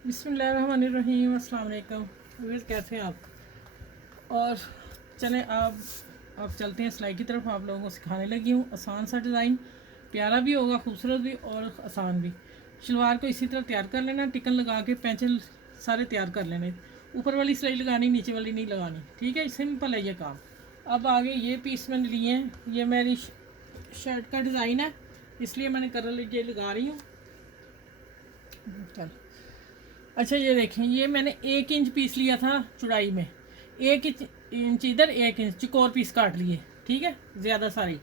बिस्मिल्लाहिर्रहमानिर्रहीम। अस्सलाम वालेकुम। व्यूअर्स, कैसे हैं आप? और चलें अब चलते हैं सिलाई की तरफ। आप लोगों को सिखाने लगी हूँ आसान सा डिज़ाइन, प्यारा भी होगा, खूबसूरत भी और आसान भी। शलवार को इसी तरह तैयार कर लेना, टिकन लगा के पैंचल सारे तैयार कर लेने। ऊपर वाली सिलाई लगानी, नीचे वाली नहीं लगानी, ठीक है? सिंपल है ये काम। अब आगे ये पीस मैंने लिए हैं, ये मेरी शर्ट का डिज़ाइन है, इसलिए मैंने कलर ये लगा रही हूँ। चल, अच्छा ये देखें, ये मैंने 1 इंच पीस लिया था चौड़ाई में, 1 इंच इधर, 1 इंच चौकोर पीस काट लिए, ठीक है, ज़्यादा सारी।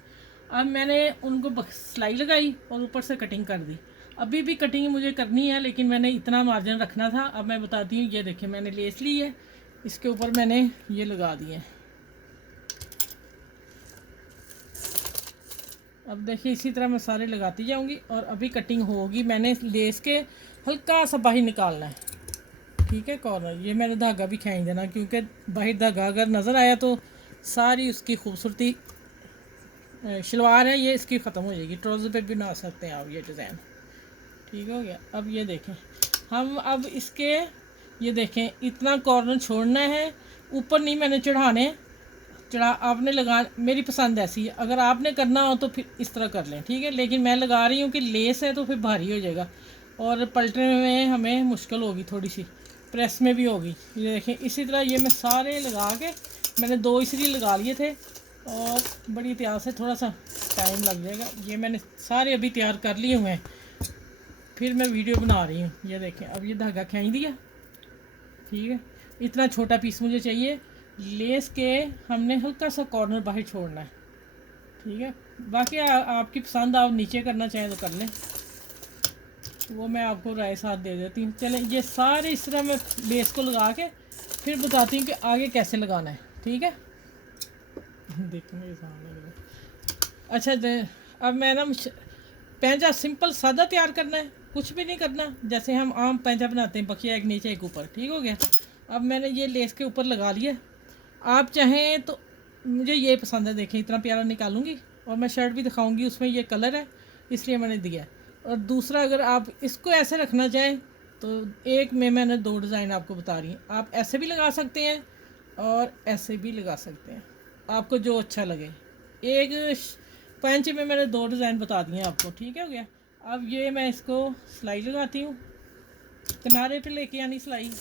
अब मैंने उनको सिलाई लगाई और ऊपर से कटिंग कर दी। अभी भी कटिंग मुझे करनी है, लेकिन मैंने इतना मार्जिन रखना था। अब मैं बताती हूँ, ये देखें मैंने लेस ली है, इसके ऊपर मैंने ये लगा दिए। अब देखिए इसी तरह मैं सारे लगाती जाऊँगी और अभी कटिंग होगी। मैंने लेस के हल्का सा बाहर निकालना है, ठीक है, कॉर्नर। ये मैंने धागा भी खींच देना, क्योंकि बाहर धागा अगर नज़र आया तो सारी उसकी खूबसूरती, शलवार है ये, इसकी ख़त्म हो जाएगी। ट्राउज़र पे भी बना सकते हैं आप ये डिज़ाइन, ठीक हो गया। अब ये देखें, हम अब इसके, ये देखें इतना कॉर्नर छोड़ना है, ऊपर नहीं मैंने चढ़ाने। चढ़ा आपने लगा, मेरी पसंद ऐसी है, अगर आपने करना हो तो फिर इस तरह कर लें, ठीक है। लेकिन मैं लगा रही हूँ कि लेस है तो फिर भारी हो जाएगा और पलटने में हमें मुश्किल होगी, थोड़ी सी प्रेस में भी होगी। ये देखें इसी तरह ये मैं सारे लगा के, मैंने 2 इसलिए लगा लिए थे और बड़ी एहतियात से, थोड़ा सा टाइम लग जाएगा। ये मैंने सारे अभी तैयार कर लिए हुए हैं, फिर मैं वीडियो बना रही हूँ। ये देखें, अब ये धागा खींच दिया, ठीक है। इतना छोटा पीस मुझे चाहिए। लेस के हमने हल्का सा कॉर्नर बाहर छोड़ना है, ठीक है। बाकी आपकी पसंद, आप नीचे करना चाहें तो कर लें, वो मैं आपको राय साथ दे देती हूँ। चलें, ये सारे इस तरह मैं लेस को लगा के फिर बताती हूँ कि आगे कैसे लगाना है, ठीक है। देखो मेरे सामने। अच्छा अब मैं ना पैंचा सिंपल सादा तैयार करना है, कुछ भी नहीं करना, जैसे हम आम पैंचा बनाते हैं, बखिया एक नीचे एक ऊपर, ठीक हो गया। अब मैंने ये लेस के ऊपर लगा लिया। आप चाहें तो, मुझे ये पसंद है, देखें इतना प्यारा निकालूंगी और मैं शर्ट भी दिखाऊंगी, उसमें ये कलर है इसलिए मैंने दिया। और दूसरा, अगर आप इसको ऐसे रखना चाहें तो एक में मैंने 2 डिज़ाइन आपको बता रही हूँ। आप ऐसे भी लगा सकते हैं और ऐसे भी लगा सकते हैं, आपको जो अच्छा लगे। एक पैंच में मैंने 2 डिज़ाइन बता दिए आपको, ठीक है हो गया। अब ये मैं इसको सिलाई लगाती हूँ, किनारे पे लेके आनी सिलाई,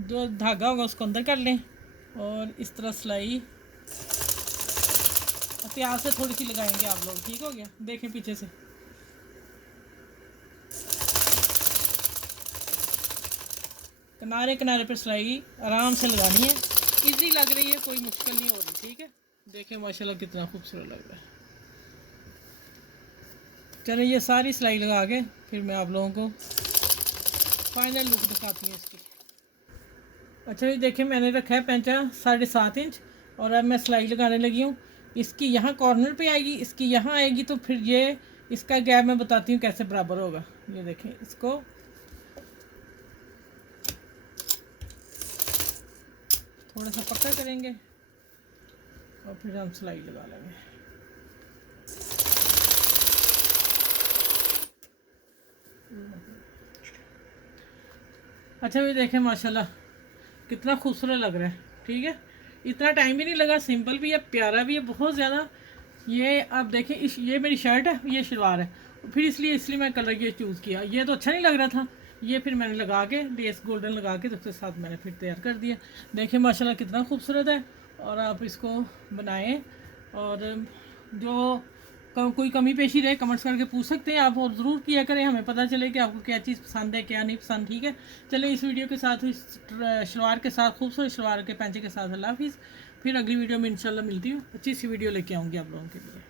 जो धागा होगा उसको अंदर कर लें और इस तरह सिलाई प्यार से थोड़ी सी लगाएंगे आप लोग, ठीक हो गया। देखें पीछे से, किनारे किनारे पर सिलाई आराम से लगानी है, इजी लग रही है, कोई मुश्किल नहीं हो रही, ठीक है। देखें माशाल्लाह कितना खूबसूरत लग रहा है। चलिए ये सारी सिलाई लगा के फिर मैं आप लोगों को फाइनल लुक दिखाती हूँ इसकी। अच्छा ये देखें, मैंने रखा है पैंचा 7.5 इंच और अब मैं सिलाई लगाने लगी हूँ। इसकी यहाँ कॉर्नर पे आएगी, इसकी यहाँ आएगी, तो फिर ये इसका गैप मैं बताती हूँ कैसे बराबर होगा। ये देखें, इसको थोड़ा सा पक्का करेंगे और फिर हम सिलाई लगा लेंगे। अच्छा ये देखें माशाल्लाह कितना खूबसूरत लग रहा है, ठीक है। इतना टाइम भी नहीं लगा, सिंपल भी है, प्यारा भी है बहुत ज़्यादा। ये आप देखें, ये मेरी शर्ट है, ये शलवार है, फिर इसलिए मैं कलर ये चूज़ किया। ये तो अच्छा नहीं लग रहा था, ये फिर मैंने लगा के लेस गोल्डन लगा के उसके साथ मैंने फिर तैयार कर दिया। देखें माशाल्लाह कितना खूबसूरत है। और आप इसको बनाएं और जो कोई कमी पेशी रहे कमेंट्स करके पूछ सकते हैं आप, और ज़रूर किया करें, हमें पता चले कि आपको क्या चीज़ पसंद है क्या नहीं पसंद, ठीक है। चलिए इस वीडियो के साथ, इस शलवार के साथ, खूबसूरत शलवार के पैंचे के साथ अल्लाह हाफिज़। फिर अगली वीडियो में इंशाल्लाह मिलती हूँ, अच्छी सी वीडियो लेके आऊँगी आप लोगों के लिए।